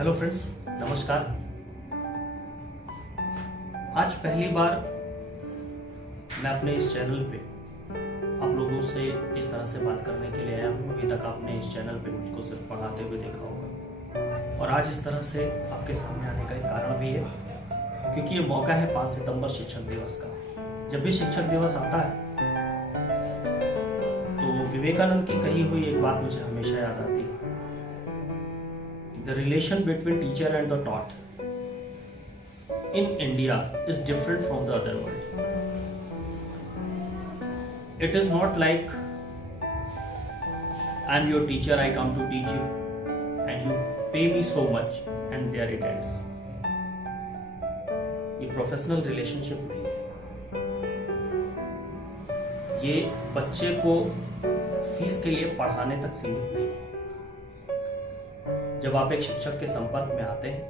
Hello friends, नमस्कार। आज पहली बार मैं अपने इस चैनल पे आप लोगों से इस तरह से बात करने के लिए आया हूँ। अभी तक आपने इस चैनल पे मुझको सिर्फ पढ़ाते हुए देखा होगा, और आज इस तरह से आपके सामने आने का एक कारण भी है क्योंकि ये मौका है 5 सितंबर शिक्षक दिवस का। जब भी शिक्षक दिवस आता है तो विवेकानंद की कही हुई एक बात मुझे हमेशा याद आती है। The relation between teacher and the taught in India is different from the other world. It is not like I am your teacher, I come to teach you and you pay me so much and there it ends. ये professional relationship नहीं है। ये बच्चे को fees के लिए पढ़ाने तक सीमित नहीं है। जब आप एक शिक्षक के संपर्क में आते हैं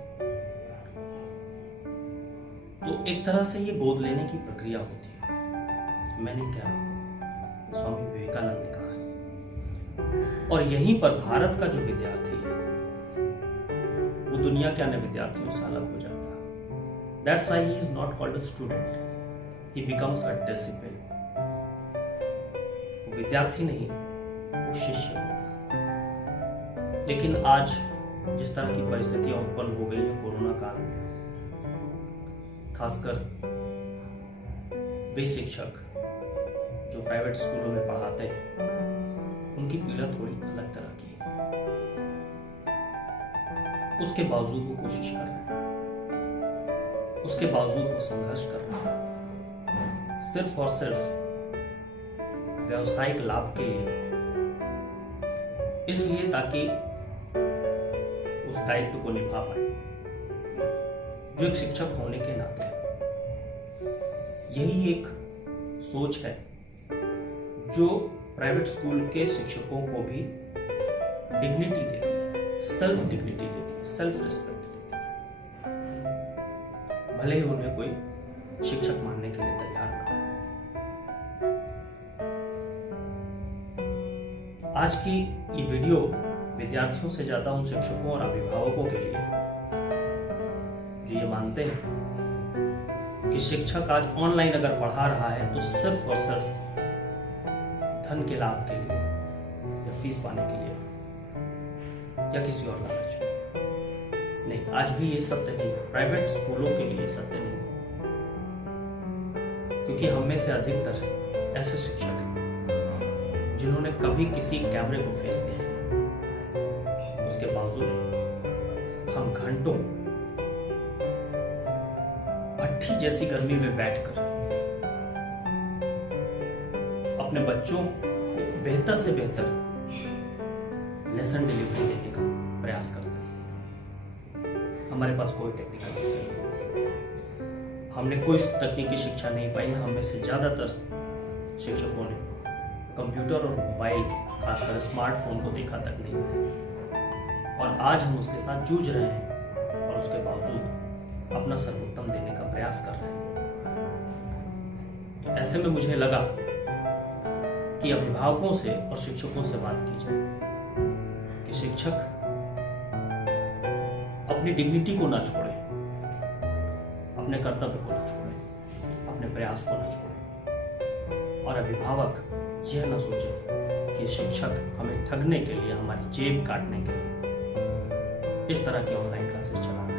तो एक तरह से ये गोद लेने की प्रक्रिया होती है। मैंने क्या, स्वामी विवेकानंद ने कहा। और यहीं पर भारत का जो विद्यार्थी है वो दुनिया के अन्य विद्यार्थियों से अलग हो जाता है। That's why he is not called a student. He becomes a disciple. वो विद्यार्थी नहीं, वो शिष्य होता है। लेकिन आज जिस तरह की परिस्थितियां उत्पन्न हो गई है कोरोना काल में, खासकर वे शिक्षक जो प्राइवेट स्कूलों में पढ़ाते हैं, उनकी पीड़ा थोड़ी अलग तरह की है। उसके बावजूद वो कोशिश कर रहे हैं, उसके बावजूद वो संघर्ष कर रहे हैं, सिर्फ और सिर्फ व्यावसायिक लाभ के लिए, इसलिए ताकि उस दायित्व को निभा पाए जो एक शिक्षक होने के नाते है। यही एक सोच है जो प्राइवेट स्कूल के शिक्षकों को भी डिग्निटी देती है, सेल्फ डिग्निटी देती है, सेल्फ रिस्पेक्ट देती है, भले ही उन्हें कोई शिक्षक मानने के लिए तैयार ना हो। आज की ये वीडियो विद्यार्थियों से ज्यादा उन शिक्षकों और अभिभावकों के लिए जो ये मानते हैं कि शिक्षक आज ऑनलाइन अगर पढ़ा रहा है तो सिर्फ और सिर्फ धन के लाभ के लिए या फीस पाने के लिए या किसी और लालच में। नहीं, आज भी ये सत्य नहीं है। प्राइवेट स्कूलों के लिए सत्य नहीं है, क्योंकि हम में से अधिकतर ऐसे शिक्षक हैं जिन्होंने कभी किसी कैमरे को फेस नहीं किया। उसके बावजूद हम घंटों भट्ठी जैसी गर्मी में बैठकर अपने बच्चों को बेहतर से बेहतर लेसन डिलीवरी देने का प्रयास करते हैं। हमारे पास कोई टेक्निकल स्किल नहीं, हमने कोई तकनीकी शिक्षा नहीं पाई। हम में से ज्यादातर शिक्षकों ने कंप्यूटर और मोबाइल, खासकर स्मार्टफोन को देखा तक नहीं है, और आज हम उसके साथ जूझ रहे हैं और उसके बावजूद अपना सर्वोत्तम देने का प्रयास कर रहे हैं। तो ऐसे में मुझे लगा कि अभिभावकों से और शिक्षकों से बात की जाए कि शिक्षक अपनी डिग्निटी को ना छोड़े, अपने कर्तव्य को ना छोड़े, अपने प्रयास को ना छोड़े, और अभिभावक यह ना सोचे कि शिक्षक हमें ठगने के लिए, हमारी जेब काटने के लिए इस तरह की ऑनलाइन क्लासेस चला रहा है।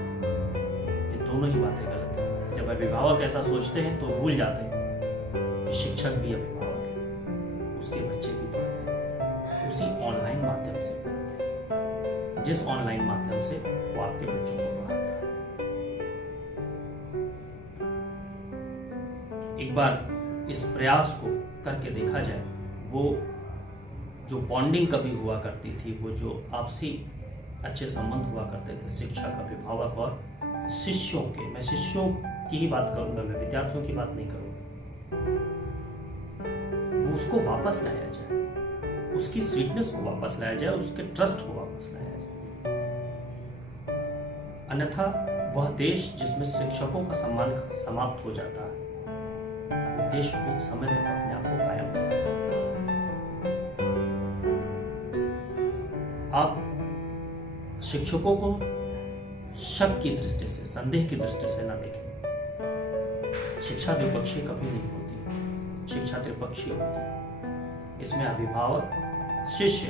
ये दोनों ही बातें गलत है। जब अभिभावक ऐसा सोचते हैं तो भूल जाते हैं कि शिक्षक भी अभिभावक है, उसके बच्चे भी पढ़ते हैं उसी ऑनलाइन माध्यम से पढ़ते हैं, जिस ऑनलाइन माध्यम से वो आपके बच्चों को पढ़ाता है। एक बार इस प्रयास को करके देखा जाए, वो जो बॉन्डिंग कभी हुआ करती थी, वो जो आपसी अच्छे संबंध हुआ करते थे शिक्षक, अभिभावक और शिष्यों के, मैं शिष्यों की ही बात करूंगा, मैं विद्यार्थियों की बात नहीं करूंगा, वो उसको वापस लाया जाए, उसकी स्वीटनेस को वापस लाया जाए, उसके ट्रस्ट को वापस लाया जाए। अन्यथा वह देश जिसमें शिक्षकों का सम्मान समाप्त हो जाता है, वो देश कुछ समय तक अपने आप को कायम नहीं रख पाता। आप शिक्षकों को शक की दृष्टि से, संदेह की दृष्टि से ना देखें। शिक्षा द्विपक्षीय कभी नहीं होती, शिक्षा त्रिपक्षीय होती है। इसमें अभिभावक, शिष्य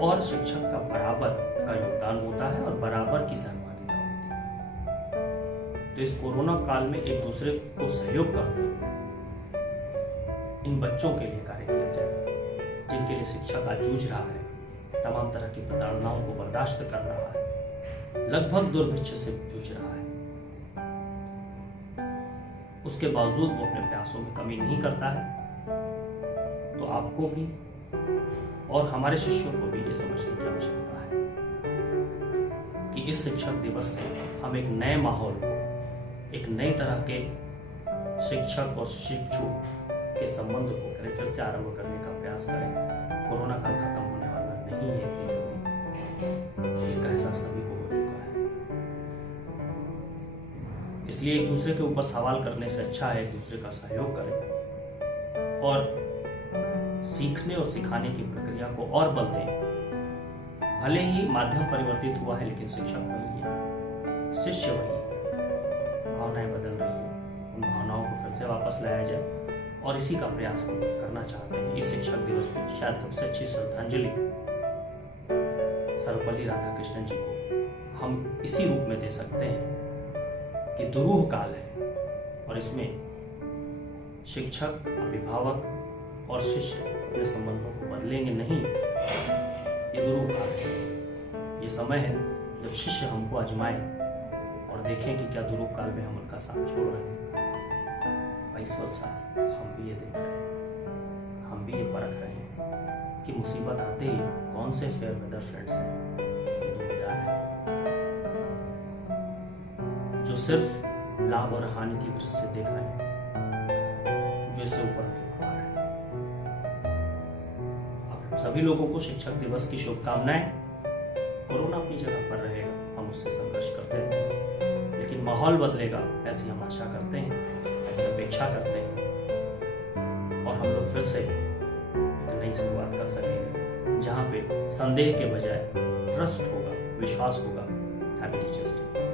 और शिक्षक का बराबर का योगदान होता है और बराबर की सहभागिता होती है। तो इस कोरोना काल में एक दूसरे को सहयोग करते इन बच्चों के लिए कार्य किया जाए, जिनके लिए शिक्षा का जूझ रहा है, तमाम तरह की प्रताड़नाओं को बर्दाश्त कर रहा है, लगभग दुर्भिक्ष से जूझ रहा है। उसके बावजूद वो अपने प्रयासों में कमी नहीं करता है। तो आपको भी और हमारे शिष्यों को भी ये समझने की आवश्यकता है कि इस शिक्षक दिवस से हम एक नए माहौल को, एक नई तरह के शिक्षक और शिक्षु के संबंध को फिर से आरंभ करने का प्रयास करें। कोरोना काल खत्म होने वाला नहीं है इतनी जल्दी, इसका एहसास सभी को हो चुका है। इसलिए एक दूसरे के ऊपर सवाल करने से अच्छा है एक दूसरे का सहयोग करें और सीखने और सिखाने की प्रक्रिया को और बल दें। भले ही माध्यम परिवर्तित हुआ है, लेकिन शिक्षक वही है, शिष्य वही है। भावनाएं बदल रही हैं, उन भावनाओं को फिर से वापस लाया जाए और इसी का प्रयास हम करना चाहते हैं। इस शिक्षक दिवस की शायद सबसे अच्छी श्रद्धांजलि सर्वपल्ली राधाकृष्णन जी को हम इसी रूप में दे सकते हैं कि दुरूह काल है और इसमें शिक्षक, अभिभावक और शिष्य अपने संबंधों को बदलेंगे नहीं। ये दुरूह काल है। ये समय है जब शिष्य हमको आजमाए और देखें कि क्या दुरूह काल में हम उनका साथ छोड़ रहे हैं। 22 वर्ष हम भी ये देख रहे हैं, हम भी ये परख रहे हैं कि मुसीबत आते ही कौन से फेयर वेदर फ्रेंड्स हैं जो दूर जा रहे हैं, जो सिर्फ लाभ और हानि की दृष्टि से देख रहे हैं, जो इससे ऊपर नहीं पा रहे हैं। आप सभी लोगों को शिक्षक दिवस की शुभकामनाएं। कोरोना अपनी जगह पर रहेगा, हम उससे संघर्ष करते हैं, लेकिन माहौल बदलेगा ऐसी हम आशा करते हैं, ऐसी अपेक्षा करते हैं और हम लोग फिर से एक नई शुरुआत कर सकेंगे जहाँ पे संदेह के बजाय ट्रस्ट होगा, विश्वास होगा। Happy teachers day.